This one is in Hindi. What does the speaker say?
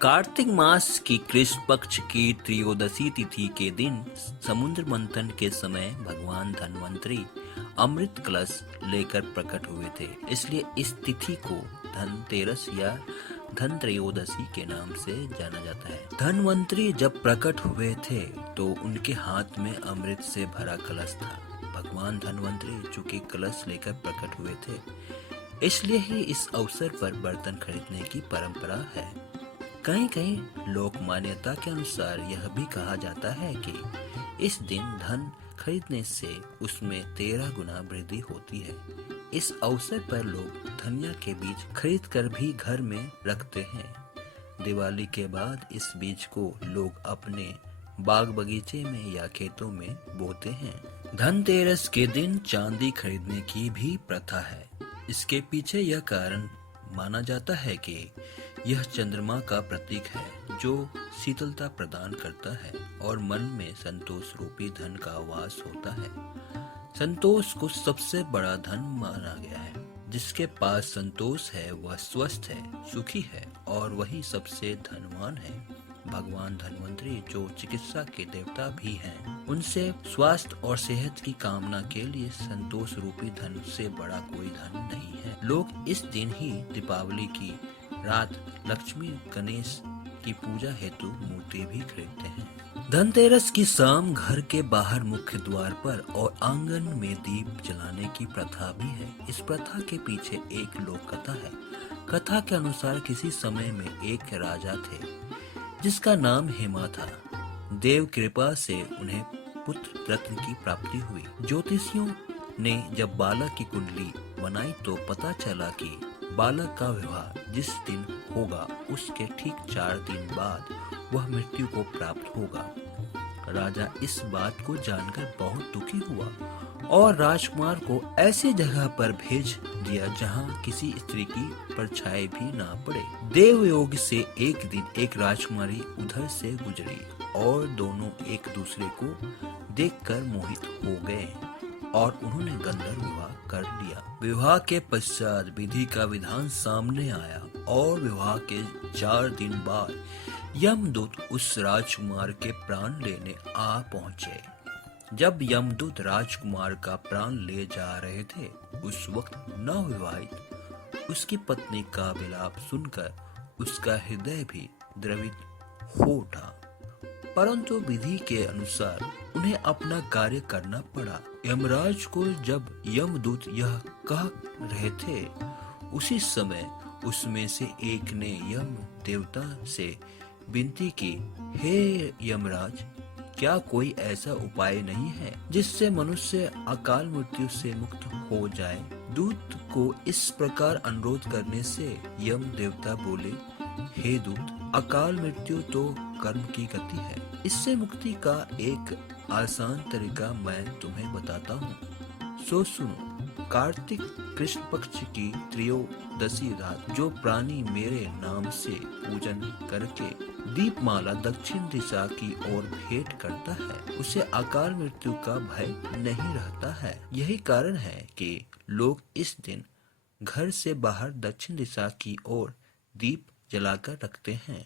कार्तिक मास की कृष्ण पक्ष की त्रयोदशी तिथि के दिन समुद्र मंथन के समय भगवान धन्वंतरी अमृत कलश लेकर प्रकट हुए थे। इसलिए इस तिथि को धनतेरस या धन त्रयोदशी के नाम से जाना जाता है। धन्वंतरी जब प्रकट हुए थे तो उनके हाथ में अमृत से भरा कलश था। भगवान धन्वंतरी चूंकि कलश लेकर प्रकट हुए थे, इसलिए ही इस अवसर पर बर्तन खरीदने की परंपरा है। कहीं कहीं लोक मान्यता के अनुसार यह भी कहा जाता है कि इस दिन धन खरीदने से उसमें 13 गुना वृद्धि होती है। इस अवसर पर लोग धनिया के बीज खरीद कर भी घर में रखते हैं। दिवाली के बाद इस बीज को लोग अपने बाग बगीचे में या खेतों में बोते हैं। धनतेरस के दिन चांदी खरीदने की भी प्रथा है। इसके पीछे यह कारण माना जाता है कि यह चंद्रमा का प्रतीक है जो शीतलता प्रदान करता है और मन में संतोष रूपी धन का वास होता है। संतोष को सबसे बड़ा धन माना गया है। जिसके पास संतोष है वह स्वस्थ है, सुखी है और वही सबसे धनवान है। भगवान धन्वंतरी जो चिकित्सा के देवता भी हैं, उनसे स्वास्थ्य और सेहत की कामना के लिए संतोष रूपी धन से बड़ा कोई धन नहीं है। लोग इस दिन ही दीपावली की रात लक्ष्मी गणेश की पूजा हेतु मूर्ति भी खरीदते हैं। धनतेरस की शाम घर के बाहर मुख्य द्वार पर और आंगन में दीप जलाने की प्रथा भी है। इस प्रथा के पीछे एक लोक कथा है। कथा के अनुसार किसी समय में एक राजा थे जिसका नाम हेमा था। देव कृपा से उन्हें पुत्र रत्न की प्राप्ति हुई। ज्योतिषियों ने जब बालक की कुंडली बनाई तो पता चला कि बालक का विवाह जिस दिन होगा उसके ठीक 4 दिन बाद वह मृत्यु को प्राप्त होगा। राजा इस बात को जानकर बहुत दुखी हुआ और राजकुमार को ऐसी जगह पर भेज दिया जहां किसी स्त्री की परछाई भी ना पड़े। देवयोग से एक दिन एक राजकुमारी उधर से गुजरी और दोनों एक दूसरे को देखकर मोहित हो गए और उन्होंने गंधर्व विवाह कर लिया। विवाह के पश्चात विधि का विधान सामने आया और विवाह के 4 दिन बाद यमदूत उस राजकुमार के प्राण लेने आ पहुंचे। जब यमदूत राजकुमार का प्राण ले जा रहे थे, उस वक्त नवविवाहित उसकी पत्नी का विलाप सुनकर उसका हृदय भी द्रवित हो उठा, परंतु विधि के अनुसार उन्हें अपना कार्य करना पड़ा। यमराज को जब यमदूत यह कह रहे थे, उसी समय उसमें से एक ने यम देवता से विनती की, हे यमराज, क्या कोई ऐसा उपाय नहीं है जिससे मनुष्य अकाल मृत्यु से मुक्त हो जाए? दूत को इस प्रकार अनुरोध करने से यम देवता बोले, हे दूत, अकाल मृत्यु तो कर्म की गति है। इससे मुक्ति का एक आसान तरीका मैं तुम्हें बताता हूँ। सो सुनो। कार्तिक कृष्ण पक्ष की त्रयोदशी रात जो प्राणी मेरे नाम से पूजन करके दीपमाला दक्षिण दिशा की ओर भेंट करता है, उसे अकाल मृत्यु का भय नहीं रहता है। यही कारण है कि लोग इस दिन घर से बाहर दक्षिण दिशा की ओर दीप जलाकर रखते हैं।